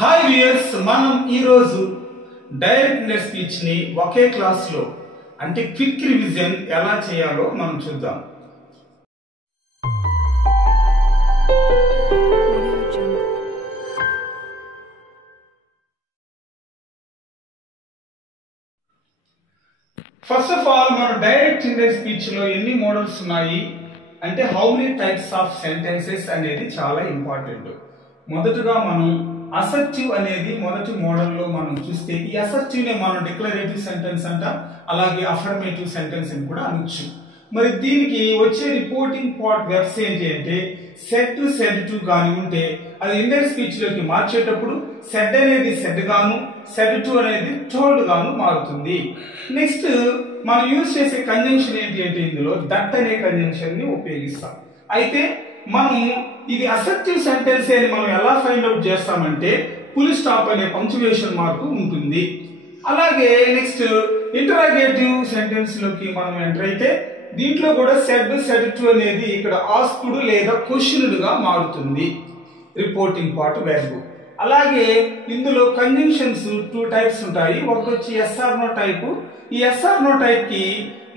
Hi viewers, మనం ఈరోజు direct speech ని ఒకే క్లాస్ లో అంటే క్విక్ రివిజన్ ఎలా చేయాలో మనం చూద్దాం. ఫస్ట్ ఆఫ్ ఆల్ మన డైరెక్ట్ స్పీచ్ లో ఎన్ని మోడల్స్ ఉన్నాయి అంటే how many types of sentences అనేది చాలా ఇంపార్టెంట్. మొదటగా మనం అసర్టివ్ అనేది మొదటి మోడల్లో మనం చూస్తే ఈ అసర్టివ్ నే మనం డిక్లరేటివ్ సెంటెన్స్ అంట, అలాగే అఫర్మేటివ్ సెంటెన్స్ అని కూడా అనొచ్చు. మరి దీనికి వచ్చే రిపోర్టింగ్ పార్ట్ వెర్బ్స్ ఏంటి అంటే సెడ్ సెడ్ టు గాని ఉంటే అది ఇండైరెక్ట్ స్పీచ్ లోకి మార్చేటప్పుడు సెడ్ అనేది సెడ్ గాను, సెడ్ టు అనేది టోల్డ్ గాను మారుతుంది. నెక్స్ట్ మనం యూజ్ చేసే కంజంక్షన్ ఏంటి అంటే ఇందులో దట్ అనే కంజంక్షన్ ని ఉపయోగిస్తాం. అయితే మనం ఇది అసర్టివ్ సెంటెన్స్ అని మనం ఎలా ఫైండ్ అవుట్ చేస్తామంటే ఫుల్ స్టాప్ అనే పంక్చువేషన్ మార్కు ఉంటుంది. అలాగే నెక్స్ట్ ఇంటరాగేటివ్ సెంటెన్స్ లోకి మనం ఎంటర్ అయితే దీంట్లో కూడా సెడ్ సెడ్ టు అనేది ఇక్కడ ఆస్క్డ్ లేదా క్వశ్చన్డ్ గా మారుతుంది రిపోర్టింగ్ పార్ట్ వెర్బ్. అలాగే ఇందులో కంజంక్షన్స్ టూ టైప్స్ ఉంటాయి. ఒకటి వచ్చి ఎస్ఆర్ నో టైప్. ఈ ఎస్ఆర్ నో టైప్ కి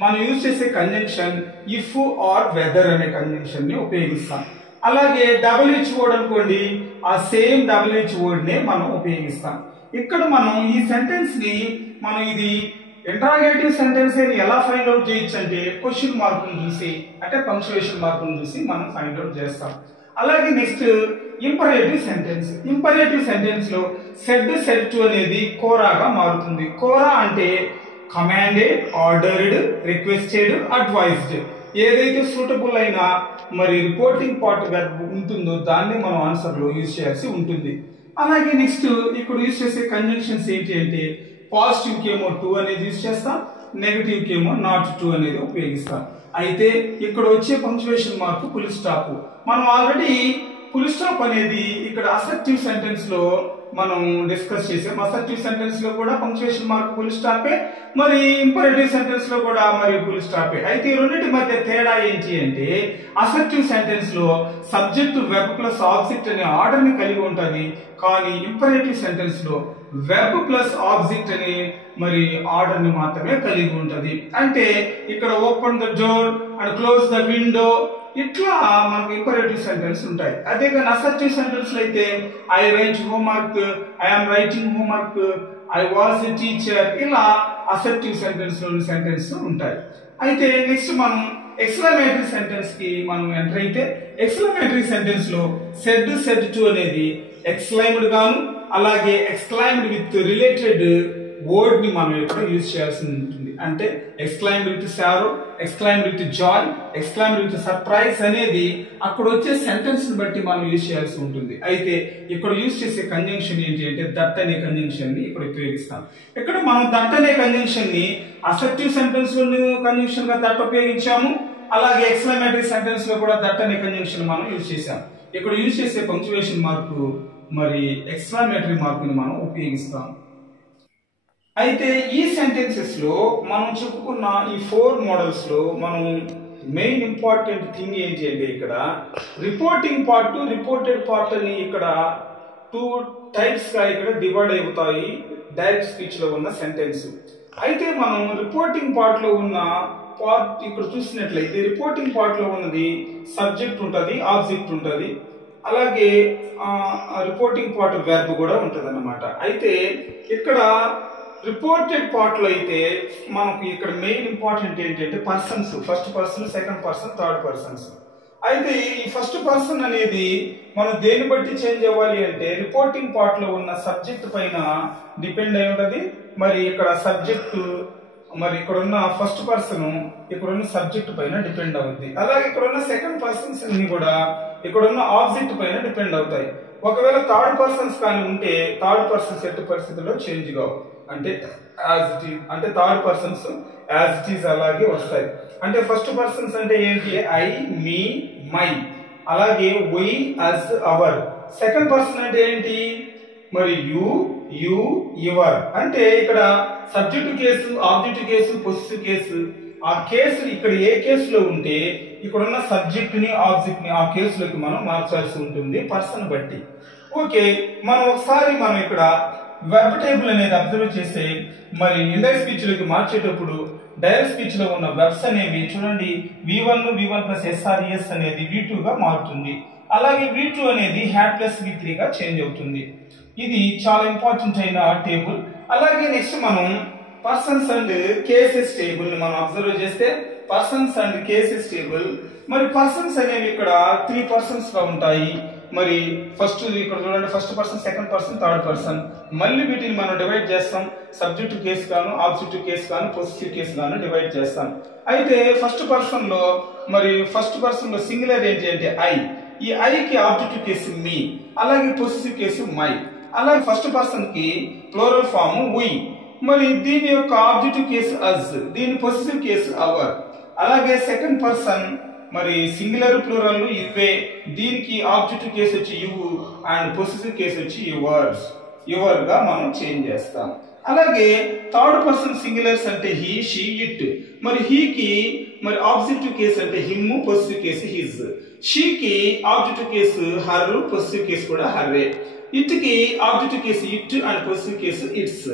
మనం యూజ్ చేసే కంజంక్షన్ ఇఫ్ ఆర్ వెదర్ అనే కంజంక్షన్ ని ఉపయోగిస్తాం. అలాగే WH వర్డ్ అనుకోండి, ఆ సేమ్ WH వర్డ్ నే మనం ఉపయోగిస్తాం. ఇక్కడ మనం ఈ సెంటెన్స్ ని మనం ఇది ఇంటరాగేటివ్ సెంటెన్స్ అని ఎలా ఫైండ్ అవుట్ చేయొచ్చు అంటే క్వశ్చన్ మార్కును చూసి అంటే పంక్చువేషన్ మార్కును చూసి మనం ఫైండ్ అవుట్ చేస్తాం. అలాగే next imperative sentence. Imperative sentence లో సెడ్ సెడ్ టు అనేది కోరాగా మారుతుంది. కోరా అంటే కమాండెడ్, ఆర్డర్డ్, రిక్వెస్టెడ్, అడ్వైజ్డ్. ఏదైతే సూటబుల్ అయిన మరి రిపోర్టింగ్ పార్ట్ వెర్బ్ ఉంటుందో దాన్ని మనం ఆన్సర్ లో యూజ్ చేయాల్సి ఉంటుంది. అలాగే నెక్స్ట్ ఇక్కడ యూజ్ చేసే కంజంక్షన్స్ ఏంటి అంటే పాజిటివ్ కేమో టు అనేది యూజ్ చేస్తాం, నెగటివ్ కేమో నాట్ టు అనేది ఉపయోగిస్తాం. అయితే ఇక్కడ వచ్చే పంక్చువేషన్ మార్కు ఫుల్ స్టాప్. మనం ఆల్రెడీ ఫుల్ స్టాప్ అనేది ఇక్కడ అసర్టివ్ సెంటెన్స్ లో మనం డిస్కస్ చేసాం. అసర్టివ్ సెంటెన్స్ లో కూడా పంక్చువేషన్ మార్క్ ఫుల్ స్టాపే, మరి ఇంపరేటివ్ సెంటెన్స్ లో కూడా మరి ఫుల్ స్టాపే. అయితే ఈ రెండింటి మధ్య తేడా ఏంటి అంటే అసర్టివ్ సెంటెన్స్ లో సబ్జెక్ట్ వెర్బ్ ప్లస్ ఆబ్జెక్ట్ అనే ఆర్డర్ ని కలిగి ఉంటది, కానీ ఇంపరేటివ్ సెంటెన్స్ లో వెర్బ్ ప్లస్ ఆబ్జెక్ట్ అనే మరి ఆర్డర్ ని మాత్రమే కలిగి ఉంటది. అంటే ఇక్కడ open the door and close the window ఇట్లా మనకు ఇంపరేటివ్ సెంటెన్స్ ఉంటాయి. అదే కానీ అసర్టివ్ సెంటెన్స్ లో అయితే I write homework, I'm writing homework, I was a teacher, ఇలా అసర్టివ్ సెంటెన్స్ లోని సెంటెన్స్ ఉంటాయి. అయితే నెక్స్ట్ మనం ఎక్స్క్లమేటరీ సెంటెన్స్ కి మనం ఎంటర్ అయితే ఎక్స్క్లమేటరీ సెంటెన్స్ లో సెడ్ సెడ్ టు అనేది ఎక్స్క్లైమ్డ్ గాను, అలాగే ఎక్స్క్లైమ్డ్ విత్ రిలేటెడ్ వర్డ్ ని మనం ఇక్కడ యూజ్ చేయాల్సి ఉంటుంది. అంటే exclaimed with sorrow, exclaimed with joy, exclaimed with surprise అనేది అక్కడ వచ్చే సెంటెన్స్ ని బట్టి మనం యూజ్ చేయాల్సి ఉంటుంది. అయితే ఇక్కడ యూజ్ చేసే కంజంక్షన్ ఏంటి అంటే దట్ అనే కంజంక్షన్ ని ఇక్కడ ఉపయోగిస్తాం. ఇక్కడ మనం దట్ అనే కంజంక్షన్ ని అసర్టివ్ సెంటెన్స్ లో కంజంక్షన్ గా దట్ ఉపయోగించాము, అలాగే ఎక్స్క్లమేటరీ సెంటెన్స్ లో కూడా దట్ అనే కంజంక్షన్ మనం యూజ్ చేసాం. ఇక్కడ యూజ్ చేసే పంక్చువేషన్ మార్కు మరి ఎక్స్క్లమేటరీ మార్కుని మనం ఉపయోగిస్తాం. అయితే ఈ సెంటెన్సెస్ లో మనం చెప్పుకున్న ఈ 4 మోడల్స్ లో మనం మెయిన్ ఇంపార్టెంట్ థింగ్ ఏంటి అంటే ఇక్కడ రిపోర్టింగ్ పార్ట్, రిపోర్టెడ్ పార్ట్ అని ఇక్కడ 2 టైప్స్ గా ఇక్కడ డివైడ్ అవుతాయి డైరెక్ట్ స్పీచ్ లో ఉన్న సెంటెన్స్. అయితే మనం రిపోర్టింగ్ పార్ట్ లో ఉన్న పార్ట్ ఇక్కడ చూసినట్లయితే రిపోర్టింగ్ పార్ట్ లో ఉన్నది సబ్జెక్ట్ ఉంటది, ఆబ్జెక్ట్ ఉంటది, అలాగే రిపోర్టింగ్ పార్ట్ వెర్బ్ కూడా ఉంటది అన్నమాట. అయితే ఇక్కడ రిపోర్టెడ్ పార్ట్ లో అయితే మనకు ఇక్కడ మెయిన్ ఇంపార్టెంట్ ఏంటంటే persons, first person, second person, third persons. అయితే ఈ ఫస్ట్ పర్సన్ అనేది మనం దేని బట్టి చేంజ్ అవ్వాలి అంటే రిపోర్టింగ్ పార్ట్ లో ఉన్న సబ్జెక్ట్ పైన డిపెండ్ అయి ఉంటది. మరి ఇక్కడ సబ్జెక్ట్ మరి ఇక్కడ ఉన్న ఫస్ట్ పర్సన్ ఇక్కడ ఉన్న సబ్జెక్ట్ పైన డిపెండ్ అవుతుంది. అలాగే ఇక్కడ ఉన్న సెకండ్ పర్సన్స్ అన్ని కూడా ఇక్కడ ఉన్న ఆబ్జెక్ట్ పైన డిపెండ్ అవుతాయి. ఒకవేళ థర్డ్ పర్సన్స్ కానీ ఉంటే థర్డ్ పర్సన్స్ ఎట్టి పరిస్థితుల్లో చేంజ్ కావు, అంటే యాజ్ ఇట్ ఈజ్, అంటే third persons as it is అలాగే వస్తాయి. అంటే ఫస్ట్ పర్సన్స్ అంటే ఏంటి ఐ, మీ, మై, అలాగే we, us, our. Second person అంటే ఏంటి మరి యు, యు, యువర్. అంటే ఇక్కడ subject case, object case, possessive case. ఆ కేసు ఇక్కడ ఏ కేసులో ఉంటే ఇక్కడ ఉన్న సబ్జెక్ట్ ని, ఆబ్జెక్ట్ ని ఆ కేసులోకి మనం మార్చాల్సి ఉంటుంది పర్సన్ బట్టి. ఓకే, మనం ఒకసారి ఇక్కడ వెర్బ్ టేబుల్ అనేది అబ్జర్వ్ చేస్తే మరి ఇండైరెక్ట్ స్పీచ్ లోకి మార్చేటప్పుడు డైరెక్ట్ స్పీచ్ లో ఉన్న వెర్బ్స్ అనేవి చూడండి V1 ప్లస్ SRES అనేది V2 గా మారుతుంది. అలాగే V2 అనేది హ్యాడ్ ప్లస్ V3 గా చేంజ్ అవుతుంది. ఇది చాలా ఇంపార్టెంట్ అయిన టేబుల్. అలాగే నెక్స్ట్ మనం పర్సన్స్ అండ్ కేసెస్ టేబుల్ ని మనం అబ్జర్వ్ చేస్తే పర్సన్స్ అండ్ కేసెస్ టేబుల్ మరి పర్సన్స్ అనేవి ఇక్కడ 3 పర్సన్స్ గా ఉంటాయి. మరి ఫస్ట్ ఇక్కడ చూడండి, first person, second person, third person. మళ్ళీ వీటిని మనం డివైడ్ చేస్తాం. సబ్జెక్టివ్ కేసు గాను, ఆబ్జెక్టివ్ కేసు గాను, పొసెసివ్ కేసు గాను డివైడ్ చేస్తాం. అయితే ఫస్ట్ పర్సన్ లో సింగులర్ ఏంటి అంటే ఐ. ఈ ఐకి ఆబ్జెక్టివ్ కేసు మీ, అలాగే పొసెసివ్ కేసు మై. అలాగే ఫస్ట్ పర్సన్ కి ప్లూరల్ ఫామ్ వి. మరి దీని యొక్క ఆబ్జెక్టివ్ కేసు అస్, దీని పొసెసివ్ కేసు అవర్. అలాగే సెకండ్ పర్సన్ మరి సింగులర్ ప్లూరల్ ఇవే, దీనికి ఆబ్జెక్టివ్ కేసు వచ్చి యు అండ్ పొసెసివ్ కేసు వచ్చి యువర్ గా మనం చేంజ్ చేస్తాం. అలాగే థర్డ్ పర్సన్ సింగులర్స్ అంటే హీ, షీ, ఇట్. మరి హీకి మరి ఆబ్జెక్టివ్ కేసు అంటే హిమ్, పొసెసివ్ కేసు హిజ్. షీకి objective case her, possessive case కూడా హర్రే. ఇట్ కి objective case it and possessive case it's.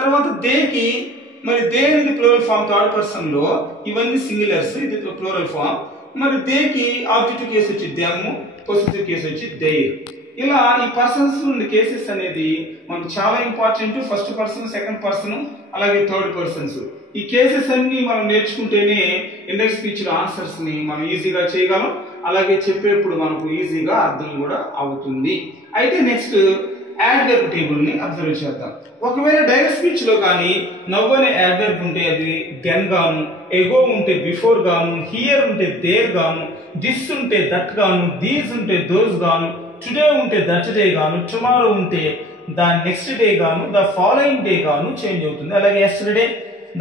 తర్వాత దేకి మరి దేనికి ప్లూరల్ ఫామ్ థర్డ్ పర్సన్ లో, ఇవన్నీ సింగులర్స్, ఇది ప్లూరల్ ఫామ్. మరి దేకి ఆబ్జెక్టివ్ కేసు వచ్చి దెమ్, పొసెసివ్ కేసు వచ్చి దేర్. ఇలా ఈ పర్సన్స్ అండ్ కేసెస్ అనేది మనకు చాలా important. First person, second person, అలాగే థర్డ్ పర్సన్స్. ఈ కేసెస్ అన్ని మనం నేర్చుకుంటేనే ఇండైరెక్ట్ స్పీచ్ లో ఆన్సర్స్ ని మనం ఈజీగా చేయగలం. అలాగే చెప్పేప్పుడు మనకు ఈజీగా అర్థం కూడా అవుతుంది. అయితే నెక్స్ట్ యాడ్వర్బ్ టేబుల్ ని అబ్జర్వ్ చేద్దాం. ఒకవేళ డైరెక్ట్ స్పీచ్ లో కానీ నవ్ అనే యాడ్వర్బ్ ఉంటే అది దెన్ గాను, ఎగో ఉంటే బిఫోర్ గాను, హియర్ ఉంటే దేర్ గాను, దిస్ ఉంటే దట్ గాను, దీస్ ఉంటే దోస్ గాను, టుడే ఉంటే దట్ డే గాను, టుమారో ఉంటే ద నెక్స్ట్ డే గాను, ద ఫాలోయింగ్ డే గాను చేంజ్ అవుతుంది. అలాగే yesterday,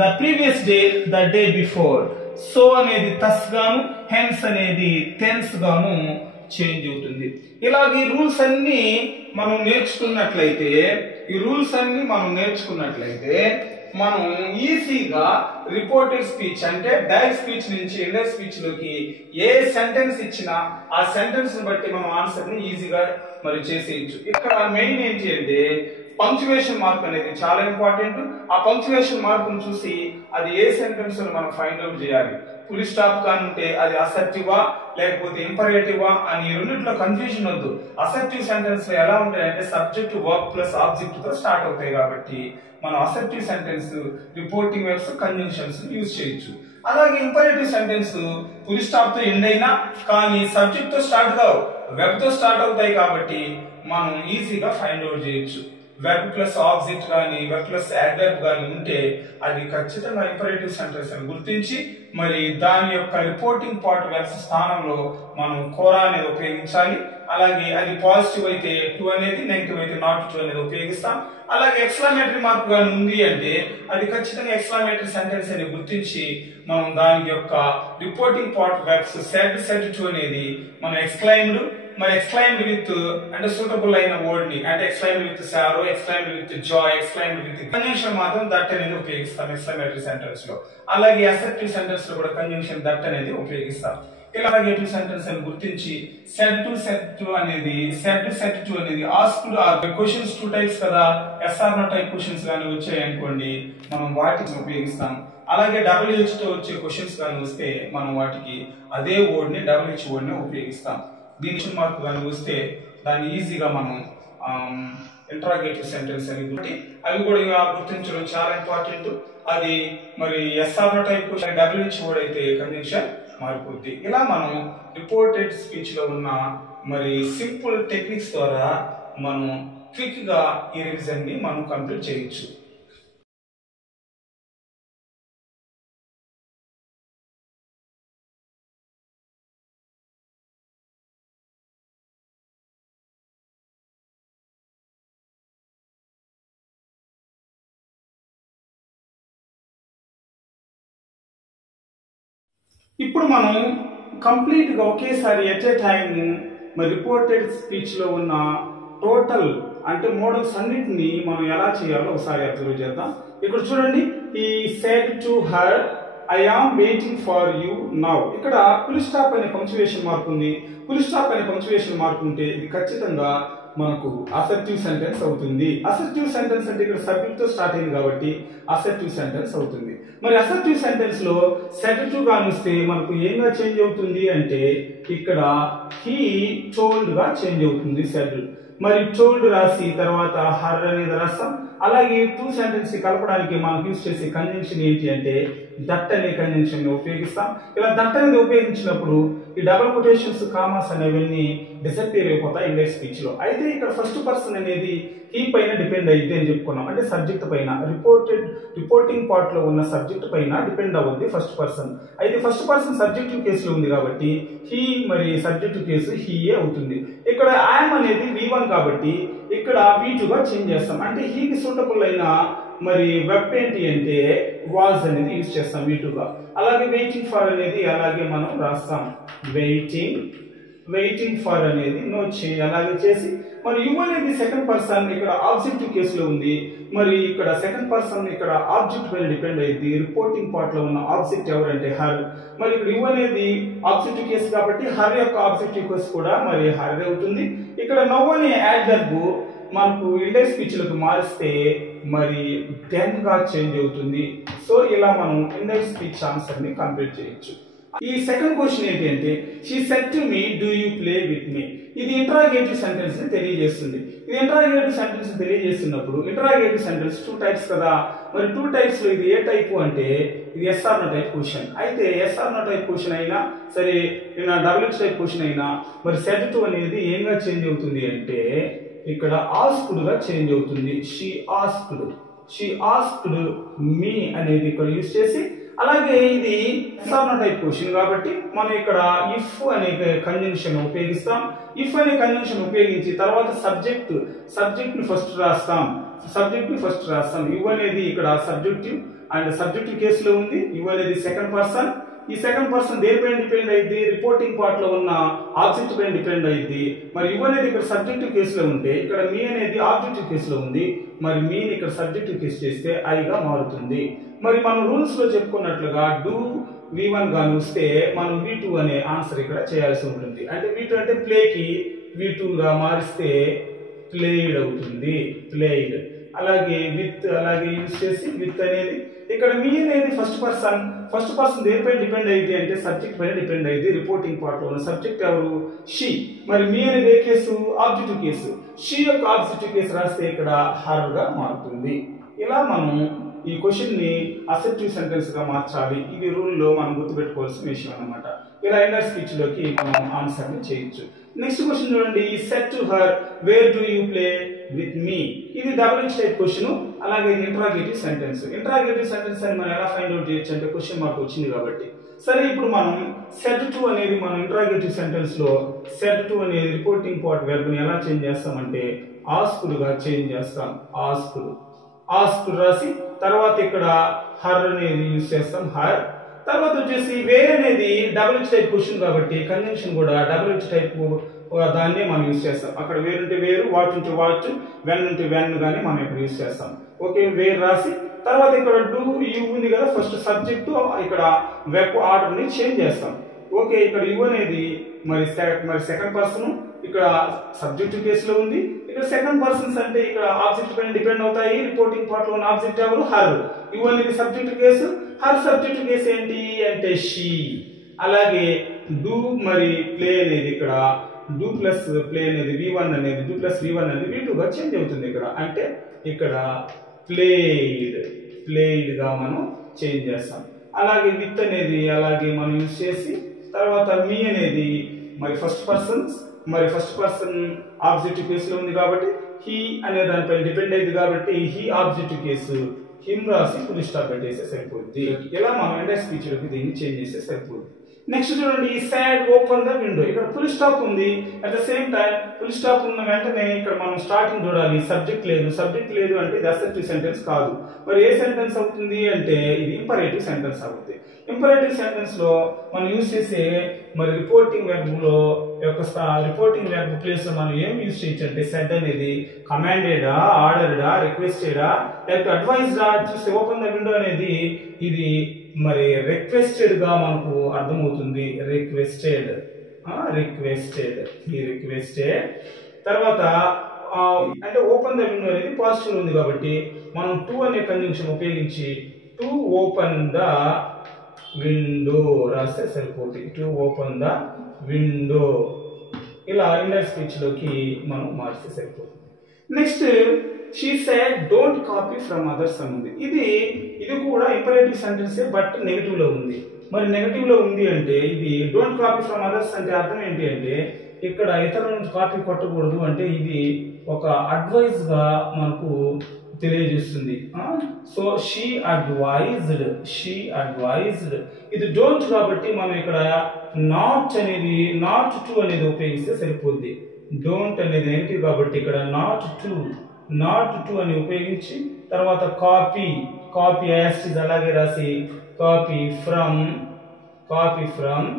the previous day, the day before. So అనేది తస్ గాను, హెన్స్ అనేది టెన్స్ గాను చేంజ్ అవుతుంది. ఇలాగే రూల్స్ అన్ని మనం నేర్చుకున్నట్లయితే మనం ఈజీగా రిపోర్టెడ్ స్పీచ్ అంటే డైరెక్ట్ స్పీచ్ నుంచి ఇండైరెక్ట్ స్పీచ్ లోకి ఏ సెంటెన్స్ ఇచ్చినా ఆ సెంటెన్స్ ని బట్టి మనం ఆన్సర్ ని ఈజీగా మరి చేసేయచ్చు. ఇక్కడ మెయిన్ ఏంటి అంటే పంక్చువేషన్ మార్క్ అనేది చాలా ఇంపార్టెంట్. ఆ పంక్చువేషన్ మార్క్ ను చూసి అది ఏ సెంటెన్స్ మనం ఫైండ్ అవుట్ చేయాలి. ఫుల్ స్టాప్ కానుంటే అది అసర్టివా లేకపోతే ఇంపరేటివా అని రెండింటిలో కన్ఫ్యూజన్ వద్దు. అసర్టివ్ సెంటెన్స్ లో ఎలా ఉంటాయంటే సబ్జెక్ట్, వర్బ్ ప్లస్ ఆబ్జెక్ట్ తో స్టార్ట్ అవుతాయి కాబట్టి మనం assertive sentence, reporting verbs, conjunctions use చేయొచ్చు. అలాగే ఇంపరేటివ్ సెంటెన్స్ ఫుల్ స్టాప్ తో ఎండ్ అయినా కానీ సబ్జెక్ట్ తో స్టార్ట్ కావు, వెబ్ తో స్టార్ట్ అవుతాయి కాబట్టి మనం ఈజీగా ఫైండ్ అవుట్ చేయొచ్చు. వెబ్ ప్లస్ ఆబ్జెక్ట్ కానీ వెబ్ ప్లస్ యాడ్వర్బ్ కానీ ఉంటే అది ఖచ్చితంగా ఇంపరేటివ్ సెంటెన్స్ అని గుర్తించి మరి దాని యొక్క రిపోర్టింగ్ పార్ట్ వెబ్స్ స్థానంలో మనం కోరా అనేది ఉపయోగించాలి. అలాగే అది పాజిటివ్ అయితే టు అనేది, నెగిటివ్ అయితే నాట్ టు అనేది ఉపయోగిస్తాం. అలాగే ఎక్స్క్లమేటరీ మార్క్ కానీ ఉంది అంటే అది ఖచ్చితంగా ఎక్స్క్లమేటరీ సెంటెన్స్ అని గుర్తించి మనం దాని యొక్క reporting part verbs said to అనేది మనం ఎక్స్క్లైమ్డ్ విత్ అంటే సూటబుల్ అయిన వర్డ్ ని అంటే exclaimed with sorrow, exclaimed with joy, exclaimed with conjunction మాత్రం దట్ అనేది ఉపయోగిస్తాం ఎక్స్క్లమేటరీ సెంటెన్స్ లో. అలాగే అసర్టివ్ సెంటెన్స్ లో కూడా కంజంక్షన్ దట్ అనేది ఉపయోగిస్తాం. ఇలాగేటివ్ సెంటెన్స్ అని గుర్తించి సెడ్ టు అనేది ఆస్క్డ్ ఆర్ క్వశ్చన్స్ 2 టైప్స్ కదా, yes or no type questions గాని వచ్చాయి అనుకోండి మనం వాటిని ఉపయోగిస్తాం. అలాగే WH తో వచ్చే క్వశ్చన్స్ గాని వస్తే మనం వాటికి అదే వర్డ్ ని WH వర్డ్ ని ఉపయోగిస్తాం. దీని మార్క్ గాని వస్తే దాన్ని ఈజీగా మనం ఇంటరాగేటివ్ సెంటెన్స్ అని గుర్తి అవి కూడా గుర్తించడం చాలా ఇంపార్టెంట్. అది మరి yes or no type question WH word అయితే కంజంక్షన్ మారిపోద్ది. ఇలా మనం రిపోర్టెడ్ స్పీచ్ లో ఉన్న మరి సింపుల్ టెక్నిక్స్ ద్వారా మనం క్విక్ గా ఈ రివిజన్ ని మనం కంప్లీట్ చేయొచ్చు. ఇప్పుడు మనం కంప్లీట్ గా ఒకేసారి ఎట్ ఏ టైం మరి రిపోర్టెడ్ స్పీచ్ లో ఉన్న టోటల్ అంటే మోడల్స్ అన్నిటిని మనం ఎలా చేయాలో ఒకసారి అబ్జర్వ్ చేద్దాం. ఇక్కడ చూడండి, ఈ said to her I am waiting for you now. ఇక్కడ ఫుల్ స్టాప్ అనే పంక్చువేషన్ మార్క్ ఉంది. ఫుల్ స్టాప్ అనే పంక్చువేషన్ మార్క్ ఉంటే ఇది ఖచ్చితంగా మనకు అసర్టివ్ సెంటెన్స్ అవుతుంది. అసర్టివ్ సెంటెన్స్ అంటే ఇక్కడ సబ్జెక్ట్ తో స్టార్ట్ అయింది కాబట్టి అసర్టివ్ సెంటెన్స్ అవుతుంది. మరి అసర్టివ్ సెంటెన్స్ లో సెడటివ్ గా వస్తే మనకు ఏంగా చేంజ్ అవుతుంది అంటే ఇక్కడ హీ టోల్డ్ గా చేంజ్ అవుతుంది సెడటివ్. మరి టోల్డ్ రాసి తర్వాత హర్ అనేది రాస్తాం. అలాగే టూ సెంటెన్స్ కలపడానికి మనం యూజ్ చేసే కంజంక్షన్ ఏంటి అంటే దట్ అనే కంజంక్షన్ ఉపయోగిస్తాం. ఇలా దట్ అనేది ఉపయోగించినప్పుడు ఈ డబుల్ కొటేషన్స్ కామాస్ అనేవన్నీ డిసపియర్ అయిపోతాయి ఇండెక్స్ స్పీచ్ లో. అయితే ఇక్కడ ఫస్ట్ పర్సన్ అనేది హీ పైన డిపెండ్ అయ్యింది అని చెప్పుకున్నాం. అంటే సబ్జెక్ట్ పైన రిపోర్టింగ్ పార్ట్ లో ఉన్న సబ్జెక్ట్ పైన డిపెండ్ అవుద్ది ఫస్ట్ పర్సన్. అయితే ఫస్ట్ పర్సన్ సబ్జెక్టివ్ కేసులో ఉంది కాబట్టి హీ మరి సబ్జెక్టివ్ కేసు హీయే అవుతుంది. ఇక్కడ ఐఎమ్ అనేది V1 కాబట్టి ఇక్కడ V2 గా చేంజ్ చేస్తాం. అంటే హీకి సూటబుల్ అయిన మరి వెబ్ ఏంటి అంటే వాజ్ అనేది యూజ్ చేస్తాం V2 గా. అలాగే వెయిటింగ్ ఫర్ అనేది అలాగే మనం రాస్తాం. వెయిటింగ్ ఫర్ అనేది నోట్ చేయి అలాగే చేసి మరి యు అనేది సెకండ్ పర్సన్ ఇక్కడ ఆబ్జెక్టివ్ కేసులో ఉంది. మరి ఇక్కడ సెకండ్ పర్సన్ ఇక్కడ ఆబ్జెక్ట్ పైన డిపెండ్ అయ్యింది. రిపోర్టింగ్ పార్ట్ లో ఉన్న ఆబ్జెక్ట్ ఎవరంటే హర్. మరి ఇక్కడ యు అనేది ఆబ్జెక్టివ్ కేసు కాబట్టి హర్ యొక్క ఆబ్జెక్టివ్ కేసు కూడా మరి హర్ అవుతుంది. ఇక్కడ నౌ అనే యాడ్వర్బ్ మనకు ఇండెక్స్ స్పీచ్ లకు మారిస్తే మరి దెన్ గా చేంజ్ అవుతుంది. సో ఇలా మనం ఇండెక్స్ స్పీచ్ ఆన్సర్ ని కంప్లీట్ చేయొచ్చు. ఈ సెకండ్ క్వశ్చన్ ఏంటి అంటే she said to me do you play with me. ఇది ఇంటరాగేటివ్ సెంటెన్స్ ని తెలియజేస్తుంది. ఇది ఇంటరాగేటివ్ సెంటెన్స్ తెలియజేస్తున్నప్పుడు ఇంటరాగేటివ్ సెంటెన్స్ 2 టైప్స్ కదా. మరి 2 టైప్స్ లో ఇది ఏ టైపు అంటే ఇది yes or no type question. అయితే yes or no type question అయినా సరే డబ్ల్యూహెచ్ టైప్ క్వశ్చన్ అయినా మరి సెడ్ టు అనేది ఏంగా చేంజ్ అవుతుంది అంటే ఇక్కడ ఆస్క్డ్ గా చేంజ్ అవుతుంది. షీ ఆస్క్డ్ మీ అనేది ఇక్కడ యూజ్ చేసి అలాగే ఇది yes or no type question కాబట్టి మనం ఇక్కడ ఇఫ్ అనే కంజంక్షన్ ఉపయోగిస్తాం. ఇఫ్ అనే కంజంక్షన్ ఉపయోగించి తర్వాత సబ్జెక్ట్ ని ఫస్ట్ రాస్తాం. యు అనేది ఇక్కడ సబ్జెక్టివ్ అండ్ సబ్జెక్టివ్ కేసులో ఉంది. యు అనేది సెకండ్ పర్సన్. ఈ సెకండ్ పర్సన్ దేనిపైన డిపెండ్ అయ్యింది రిపోర్టింగ్ పార్ట్ లో ఉన్న ఆబ్జెక్ట్ పైన డిపెండ్ అయ్యింది. మరి యు అనేది ఇక్కడ సబ్జెక్టివ్ కేసులో ఉంటే ఇక్కడ మీ అనేది ఆబ్జెక్టివ్ కేసులో ఉంది. మరి మీని ఇక్కడ సబ్జెక్టివ్ కేసు చేస్తే ఐగా మారుతుంది. మరి మనం రూల్స్ లో చెప్పుకున్నట్లుగా డూ V1 గా వస్తే మనం V2 అనే ఆన్సర్ ఇక్కడ చేయాల్సి ఉంటుంది. అంటే V2 అంటే ప్లేకి V2 గా మారిస్తే ప్లేడ్ అవుతుంది. ప్లేడ్ అలాగే విత్ అలాగే యూజ్ చేసి విత్ అనేది ఇక్కడ మీ అనేది ఫస్ట్ పర్సన్ దేనిపై డిపెండ్ అయ్యింది అంటే సబ్జెక్ట్ పైన డిపెండ్ అయ్యింది. రిపోర్టింగ్ పార్ట్ లో ఉన్న సబ్జెక్ట్ ఎవరు షీ. మరి మీ అనేది ఏ కేసు ఆబ్జెక్టివ్ కేసు. షీ యొక్క ఆబ్జెక్టివ్ కేసు రాస్తే ఇక్కడ హర్ గా మారుతుంది. ఇలా మనం ఈ క్వశ్చన్ ని అసర్టివ్ సెంటెన్స్ గా మార్చాలి. ఇది రూల్ లో మనం గుర్తుపెట్టుకోవాల్సిన విషయం అన్నమాట. ఇలా ఇండెక్స్ స్పీచ్ లోకి మనం ఆన్సర్ ని చేయొచ్చు. నెక్స్ట్ క్వశ్చన్ చూడండి. Said to her where do you play with me. ఇది డబ్ల్యూహెచ్ టైప్ క్వశ్చన్. అలాగే ఇది ఇంటరాగేటివ్ సెంటెన్స్ అని మనం ఎలా ఫైండ్ అవుట్ చేయొచ్చు అంటే క్వశ్చన్ మార్క్ వచ్చింది కాబట్టి. సరే ఇప్పుడు మనం సెడ్ టు అనేది మనం ఇంటరాగేటివ్ సెంటెన్స్ లో సెడ్ టు అనేది రిపోర్టింగ్ పార్ట్ వెర్బ్ ని ఎలా చేంజ్ చేస్తామంటే ఆస్క్డ్ గా చేంజ్ చేస్తాం. ఆస్క్డ్ రాసి తర్వాత ఇక్కడ హర్ అనేది యూజ్ చేస్తాం. హర్ తర్వాత వచ్చేసి వేర్ అనేది డబ్ల్యూహెచ్ టైప్ క్వశ్చన్ కాబట్టి కంజంక్షన్ కూడా డబ్ల్యూహెచ్ టైప్ దాన్ని మనం యూజ్ చేస్తాం. అక్కడ వేర్ ఉంటే వేరు, వాట్ ఉంటే వాట్, వెన్ ఉంటే వెన్ గానీ మనం ఇక్కడ యూజ్ చేస్తాం. ఓకే వేర్ రాసి తర్వాత ఇక్కడ డూ యు ఉంది కదా ఫస్ట్ సబ్జెక్ట్ ఇక్కడ వెబ్ ఆర్డర్ ని చేంజ్ చేస్తాం. ఓకే ఇక్కడ యు అనేది మరి సెకండ్ పర్సన్ ఇక్కడ సబ్జెక్టివ్ కేసులో ఉంది. ఇక్కడ సెకండ్ పర్సన్స్ అంటే ఇక్కడ ఆబ్జెక్ట్ పైన డిపెండ్ అవుతాయి. రిపోర్టింగ్ పార్ట్ లో ఉన్న ఆబ్జెక్ట్ ఎవరు హర్. యు అనేది subjective case. Her subjective case ఏంటి అంటే షీ. అలాగే డూ మరి ప్లే అనేది ఇక్కడ డూ ప్లస్ ప్లే అనేది V1 అనేది డూ ప్లస్ V1 అనేది V2 గా చేంజ్ అవుతుంది. ఇక్కడ అంటే ఇక్కడ ప్లేడ్ గా మనం చేంజ్ చేస్తాం. అలాగే విత్ అనేది అలాగే మనం యూజ్ చేసి తర్వాత మీ అనేది మరి ఫస్ట్ పర్సన్ ఆబ్జెక్టివ్ కేసులో ఉంది కాబట్టి హీ అనే దానిపై డిపెండ్ అయింది కాబట్టి హీ ఆబ్జెక్టివ్ కేసు హిమ్ రాసి ఫుల్ స్టాప్ పెట్టేస్తే సరిపోద్ది. ఇలా మనం ఇండెక్స్ స్పీచ్ లోకి దీన్ని చేంజ్ చేస్తే సరిపోద్ది. నెక్స్ట్ చూడండి సాడ్ ఓపెన్ ద విండో. ఇక్కడ ఫుల్ స్టాప్ ఉంది. At the same time full stop ఉన్న వెంటనే ఇక్కడ మనం స్టార్టింగ్ చూడాలి. సబ్జెక్ట్ లేదు అంటే ఇది అసర్టివ్ సెంటెన్స్ కాదు. మరి ఏ సెంటెన్స్ అవుతుంది అంటే ఇది ఇంపరేటివ్ సెంటెన్స్ అవుతుంది. ఇంపరేటివ్ సెంటెన్స్ లో మనం యూజ్ చేసే మరి రిపోర్టింగ్ వెర్బ్ ప్లేస్ లో మనం ఏం యూజ్ చేయొచ్చు అంటే సెడ్ అనేది కమాండెడా, ఆర్డర్డా, రిక్వెస్టెడా లేకపోతే అడ్వైజ్డా. చూస్తే ఓపెన్ ద విండో అనేది ఇది మరి రిక్వెస్టెడ్ గా మనకు అర్థమవుతుంది. రిక్వెస్టెడ్ తర్వాత అంటే ఓపెన్ ద విండో అనేది పాజిటివ్ ఉంది కాబట్టి మనం టు అనే కంజంక్షన్ ఉపయోగించి టు ఓపెన్ ద విండో రాస్తే సరిపోతుంది. టు ఓపెన్ ద విండో ఇలా ఇండైరెక్ట్ స్పీచ్ లోకి మనం మార్చితే సరిపోతుంది. Next she said don't copy from others అని ఉంది. ఇది కూడా ఇంపరేటివ్ సెంటెన్స్ బట్ నెగటివ్ లో ఉంది. మరి నెగటివ్ లో ఉంది అంటే ఇది డోంట్ కాపీ ఫ్రమ్ అదర్స్ అంటే అర్థం ఏంటి అంటే ఇక్కడ ఇతరుల నుంచి కాపీ కొట్టకూడదు అంటే ఇది ఒక అడ్వైజ్ గా మనకు తెలియజేస్తుంది. సో షీ అడ్వైజ్డ్ ఇది డోంట్ కాబట్టి మనం ఇక్కడ నాట్ టు అనేది ఉపయోగిస్తే సరిపోద్ది. డోంట్ అనేది నెగటివ్ కాబట్టి ఇక్కడ నాట్ టు అని ఉపయోగించి తర్వాత కాపీ యాస్టిజ్ అలాగే రాసి కాపీ ఫ్రమ్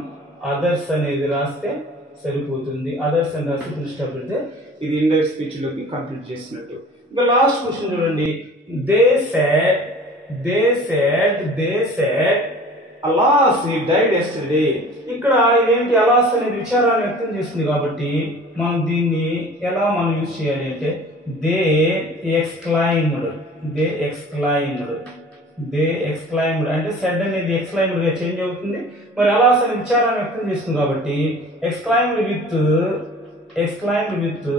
అదర్స్ అనేది రాస్తే సరిపోతుంది. అదర్స్ అని రాసి ఫుల్ స్టాప్ పెడితే ఇది ఇండైరెక్ట్ స్పీచ్ లోకి కంప్లీట్ చేసినట్టు. ఇంకా లాస్ట్ క్వశ్చన్ చూడండి. They said అలాస్ he died yesterday. ఇక్కడ ఇదేంటి అలాస్ అనేది విచారాన్ని వ్యక్తం చేస్తుంది కాబట్టి మనం దీన్ని ఎలా యూజ్ చేయాలి అంటే దే ఎక్స్క్లైమ్డ్ అంటే సెడ్ అనేది ఎక్స్క్లైమ్డ్ గా చేంజ్ అవుతుంది. మరి అలాస్ అనే విచారాన్ని వ్యక్తం చేస్తుంది కాబట్టి ఎక్స్క్లైమ్డ్ విత్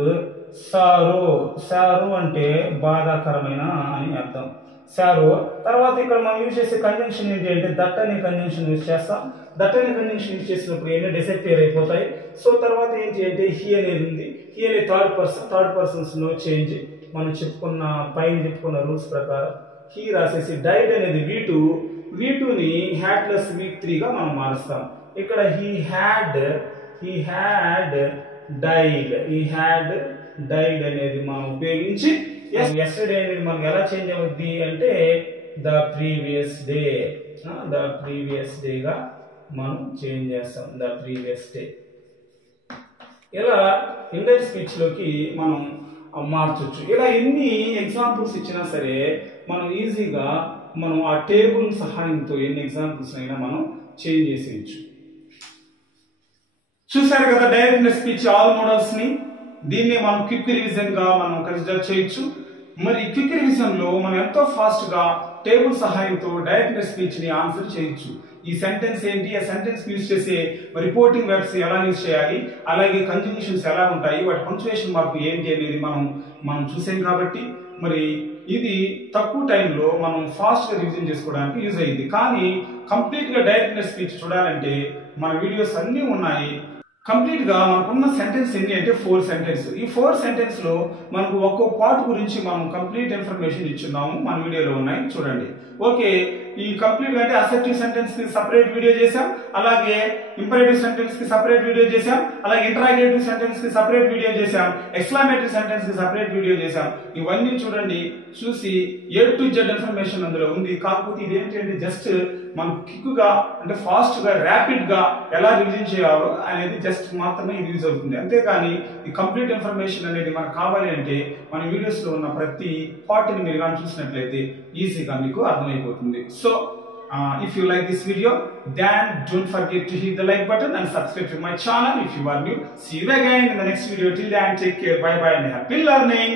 సారో అంటే బాధాకరమైన అని అర్థం. సారో తర్వాత ఇక్కడ మనం యూజ్ చేసే కంజంక్షన్ ఏంటి అంటే దట్ అనే కంజంక్షన్ యూజ్ చేస్తాం. దట్ అనే కంజంక్షన్ యూజ్ చేసినప్పుడు ఏంటంటే డిసెప్టియర్ అయిపోతాయి. సో తర్వాత ఏంటి అంటే హీ అనేది ఉంది. హీ అనే థర్డ్ పర్సన్స్ నో చేంజ్. మనం పైన చెప్పుకున్న రూల్స్ ప్రకారం హీ రాసేసి డైడ్ అనేది V2ని హ్యాడ్ ప్లస్ V3 గా మనం మారుస్తాం. ఇక్కడ హీ హ్యాడ్ డైడ్ అనేది మనం ఉపయోగించి yesterday అనేది మనకి ఎలా చేంజ్ అవుద్ది అంటే ద ప్రీవియస్ డే గా మనం చేంజ్ చేస్తాం. ద ప్రీవియస్ డే ఇలా ఇండైరెక్ట్ స్పీచ్ లోకి మనం మార్చొచ్చు. ఇలా ఎన్ని ఎగ్జాంపుల్స్ ఇచ్చినా సరే మనం ఈజీగా మనం ఆ టేబుల్ సహాయంతో ఎన్ని ఎగ్జాంపుల్స్ అయినా మనం చేంజ్ చేసేయచ్చు. చూసారు కదా డైరెక్ట్ స్పీచ్ ఆల్ మోడల్స్ ని. దీన్ని మనం క్విక్ రివిజన్ గా మనం కన్సిడర్ చేయొచ్చు. మరి క్విక్ రివిజన్ లో మనం ఎంతో ఫాస్ట్ గా టేబుల్ సహాయంతో డైరెక్ట్ స్పీచ్ ని ఆన్సర్ చేయొచ్చు. ఈ సెంటెన్స్ ఏంటి, ఆ సెంటెన్స్ యూజ్ చేసే రిపోర్టింగ్ వెర్బ్స్ ఎలా యూజ్ చేయాలి, అలాగే కంజంక్షన్స్ ఎలా ఉంటాయి, వాటి పంక్చుయేషన్ మార్పు ఏంటి అనేది మనం చూసాం. కాబట్టి మరి ఇది తక్కువ టైంలో మనం ఫాస్ట్ గా రివిజన్ చేసుకోవడానికి యూజ్ అయ్యింది. కానీ కంప్లీట్ గా డైరెక్ట్ స్పీచ్ చూడాలంటే మన వీడియోస్ అన్ని ఉన్నాయి. కంప్లీట్ గా మనకున్న సెంటెన్స్ ఎన్ని అంటే 4 సెంటెన్స్. ఈ 4 సెంటెన్స్ లో మనకు ఒక్కో పార్ట్ గురించి మనం కంప్లీట్ ఇన్ఫర్మేషన్ ఇచ్చున్నాము. మన వీడియోలో ఉన్నాయి చూడండి. ఓకే, ఈ కంప్లీట్ అంటే అసెప్టివ్ సెంటెన్స్ కి సపరేట్ వీడియో చేసాం, అలాగే ఇంపరేటివ్ సెంటెన్స్ కి సపరేట్ వీడియో చేసాం, అలాగే ఇంటరాగేటివ్ సెంటెన్స్ కి సపరేట్ వీడియో చేసాం, ఎక్స్క్లమేటరీ సెంటెన్స్ కి సపరేట్ వీడియో చేసాం. ఇవన్నీ చూడండి, చూసి A to Z ఇన్ఫర్మేషన్ అందులో ఉంది. కాకపోతే ఇదేంటంటే జస్ట్ మనం క్విక్ గా అంటే ఫాస్ట్ గా ర్యాపిడ్ గా ఎలా రివిజన్ చేయాలో అనేది జస్ట్ మాత్రమే ఇది యూజ్ అవుతుంది. అంతేకాని ఈ కంప్లీట్ ఇన్ఫర్మేషన్ అనేది మనకు కావాలి అంటే మన వీడియోస్ లో ఉన్న ప్రతి పార్ట్ ని మీరు కానీ చూసినట్లయితే ఈజీగా మీకు అర్థమైపోతుంది. So if you like this video, then don't forget to hit the like button and subscribe to my channel if you are new. See you again in the next video. Till then, take care, bye bye, and happy learning.